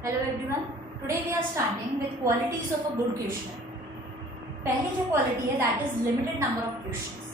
Hello everyone. Today we are starting with qualities of a good questioner. पहली जो quality है that is limited number of questions,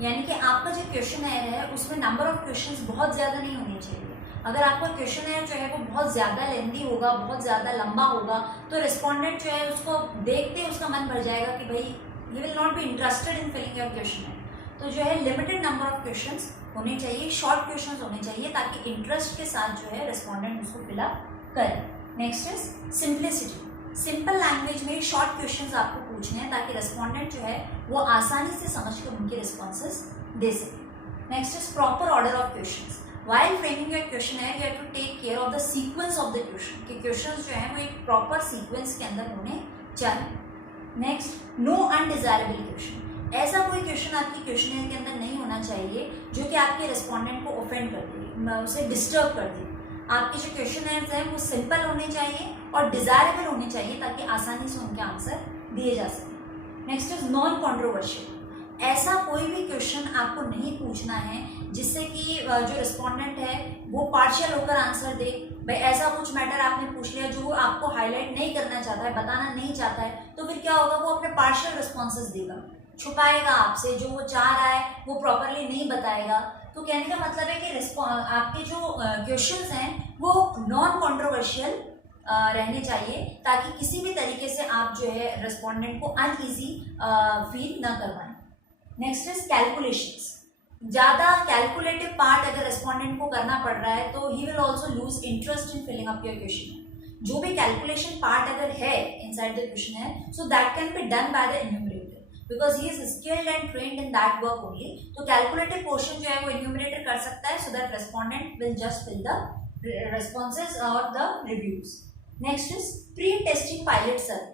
यानी कि आपका जो क्वेश्चनर है उसमें नंबर ऑफ क्वेश्चंस बहुत ज़्यादा नहीं होने चाहिए। अगर आपका क्वेश्चनर जो है वो बहुत ज़्यादा लेंदी होगा, बहुत ज़्यादा लंबा होगा, तो रिस्पोंडेंट जो है उसको देखते उसका मन भर जाएगा कि भाई he will not be interested in filling your questionnaire. तो जो है लिमिटेड नंबर ऑफ क्वेश्चंस होने चाहिए, शॉर्ट क्वेश्चंस होने चाहिए, ताकि इंटरेस्ट के साथ जो है रिस्पोंडेंट उसको फिलअप करे। Next is simplicity. Simple language में शॉर्ट क्वेश्चंस आपको पूछने हैं ताकि रिस्पोंडेंट जो है वो आसानी से समझकर उनके रिस्पॉन्सेस दे सके। Next is proper order of questions. While framing your questionnaire you have to take care of the sequence of the question, कि क्वेश्चंस जो है वो एक प्रॉपर सीक्वेंस के अंदर होने चाहिए। Next, no undesirable question. ऐसा कोई क्वेश्चन आपकी क्वेश्चनर के अंदर नहीं होना चाहिए जो कि आपके रिस्पोंडेंट को ऑफेंड कर दे, उसे डिस्टर्ब कर दे। आपके जो क्वेश्चनर्स हैं वो सिंपल होने चाहिए और डिजायरेबल होने चाहिए ताकि आसानी से उनके आंसर दिए जा सकें। Next is non controversial. ऐसा कोई भी क्वेश्चन आपको नहीं पूछना है जिससे कि जो रिस्पोंडेंट है वो पार्शियल होकर आंसर दे। भाई ऐसा कुछ मैटर आपने पूछ लिया जो आपको हाईलाइट नहीं करना चाहता है, बताना नहीं चाहता है, तो फिर क्या होगा, वो अपने पार्शियल रिस्पॉन्सेज देगा, छुपाएगा आपसे, जो वो चाह रहा है वो प्रॉपरली नहीं बताएगा। तो कहने का मतलब है कि आपके जो क्वेश्चंस हैं वो नॉन कॉन्ट्रोवर्शियल रहने चाहिए ताकि किसी भी तरीके से आप जो है रिस्पोंडेंट को अनईजी फील ना करवाएं। Next is calculations. ज़्यादा कैलकुलेटिव पार्ट अगर रिस्पोंडेंट को करना पड़ रहा है तो he will also lose interest in filling up your question. जो भी कैलकुलेशन पार्ट अगर है इनसाइड द क्वेश्चन है, so that can be done by the enumerator because he is skilled and trained in that work only. तो calculative portion जो है वो enumerator कर सकता है, so that respondent will just fill the responses और the reviews. Next is pre testing pilot survey.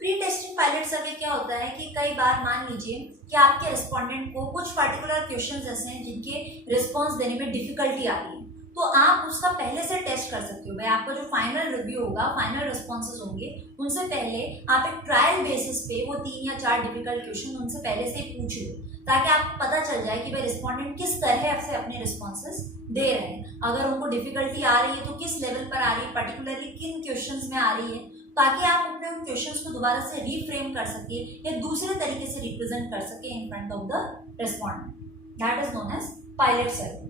Pre testing pilot survey क्या होता है कि कई बार मान लीजिए कि आपके रिस्पोंडेंट को कुछ पर्टिकुलर क्वेश्चंस ऐसे हैं जिनके रिस्पॉन्स देने में डिफिकल्टी आ रही है, तो आप उसका पहले से टेस्ट कर सकते हो। भाई आपका जो फाइनल रिव्यू होगा, फाइनल रिस्पॉन्सेज होंगे, उनसे पहले आप एक ट्रायल बेसिस पे वो 3 या 4 डिफिकल्ट क्वेश्चन उनसे पहले से पूछ लो ताकि आपको पता चल जाए कि भाई रिस्पोंडेंट किस तरह से अपने रिस्पॉन्सेज दे रहे हैं। अगर उनको डिफिकल्टी आ रही है तो किस लेवल पर आ रही है, पर्टिकुलरली किन क्वेश्चंस में आ रही है, ताकि आप अपने उन क्वेश्चंस को दोबारा से रीफ्रेम कर सके या दूसरे तरीके से रिप्रेजेंट कर सके in front of the respondent. That is known as pilot survey.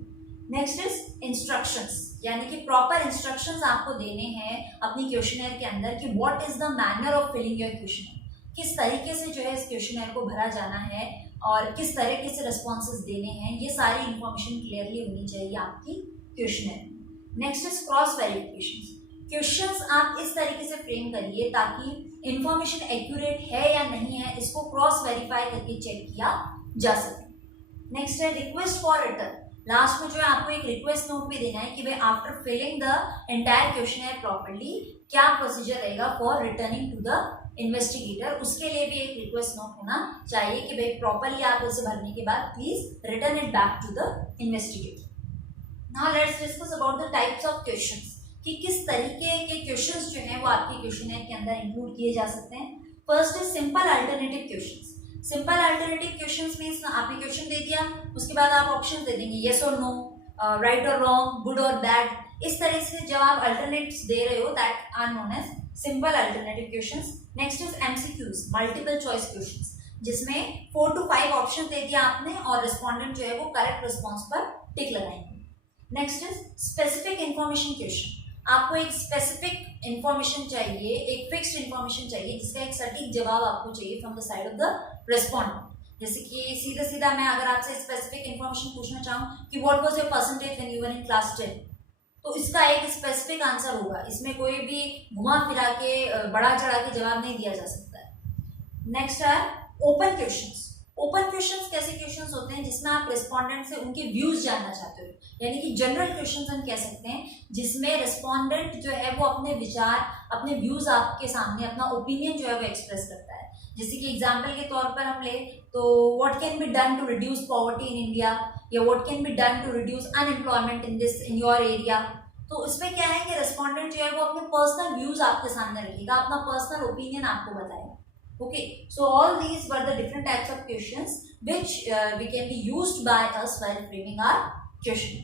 Next is instructions, यानी कि प्रॉपर इंस्ट्रक्शंस आपको देने हैं अपनी क्वेश्चनर के अंदर कि what is the manner of filling your questionnaire, किस तरीके से जो है इस क्वेश्चनर को भरा जाना है और किस तरीके से रिस्पॉन्सेज देने हैं, ये सारी इंफॉर्मेशन क्लियरली होनी चाहिए आपकी questionnaire. Next is cross verification. Questions आप इस तरीके से फ्रेम करिए ताकि इंफॉर्मेशन एक्यूरेट है या नहीं है इसको क्रॉस वेरीफाई करके चेक किया जा सके। नेक्स्ट है रिक्वेस्ट फॉर रिटर्न। लास्ट में जो है आपको एक रिक्वेस्ट नोट भी देना है कि भाई after filling the entire questionnaire properly क्या प्रोसीजर रहेगा for returning to the investigator. उसके लिए भी एक रिक्वेस्ट नोट होना चाहिए कि भाई प्रॉपर्ली आप उसे भरने के बाद please return it back to the investigator. Now let's discuss about the types of questions, कि किस तरीके के क्वेश्चंस जो हैं वो आपके क्वेश्चनर के अंदर इंक्लूड किए जा सकते हैं। First is simple alternative questions. Simple alternative questions means आपने क्वेश्चन दे दिया, उसके बाद आप ऑप्शन दे देंगे येस और नो, राइट और रॉन्ग, गुड और बैड। इस तरह से जब आप अल्टरनेटिव्स दे रहे हो that are known as simple alternative questions. Next is MCQs, multiple choice questions, जिसमें 4 to 5 ऑप्शन दे दिया आपने और रिस्पोंडेंट जो है वो करेक्ट रिस्पॉन्स पर टिक लगाएंगे। Next is specific information question. आपको एक स्पेसिफिक इंफॉर्मेशन चाहिए, एक फिक्स्ड इंफॉर्मेशन चाहिए जिसका एक सटीक जवाब आपको चाहिए from the side of the respondent. जैसे कि सीधा सीधा मैं अगर आपसे स्पेसिफिक इंफॉर्मेशन पूछना चाहूँ कि what was your percentage when you were in class 10, तो इसका एक स्पेसिफिक आंसर होगा, इसमें कोई भी घुमा फिरा के बड़ा चढ़ा के जवाब नहीं दिया जा सकता है। नेक्स्ट है ओपन क्वेश्चंस। ओपन क्वेश्चंस कैसे क्वेश्चंस होते हैं जिसमें आप रिस्पोंडेंट से उनके व्यूज जानना चाहते हो, यानी कि जनरल क्वेश्चंस हम कह सकते हैं जिसमें रिस्पोंडेंट जो है वो अपने विचार, अपने व्यूज आपके सामने, अपना ओपिनियन जो है वो एक्सप्रेस करता है। जैसे कि एग्जाम्पल के तौर पर हम ले तो what can be done to reduce poverty in India, या what can be done to reduce unemployment in your area. तो उसमें क्या है कि रिस्पोंडेंट जो है वो अपने पर्सनल व्यूज आपके सामने रखेगा, अपना पर्सनल ओपिनियन आपको बताएगा। Okay, so all these were the different types of questions which we can be used by us while framing our question.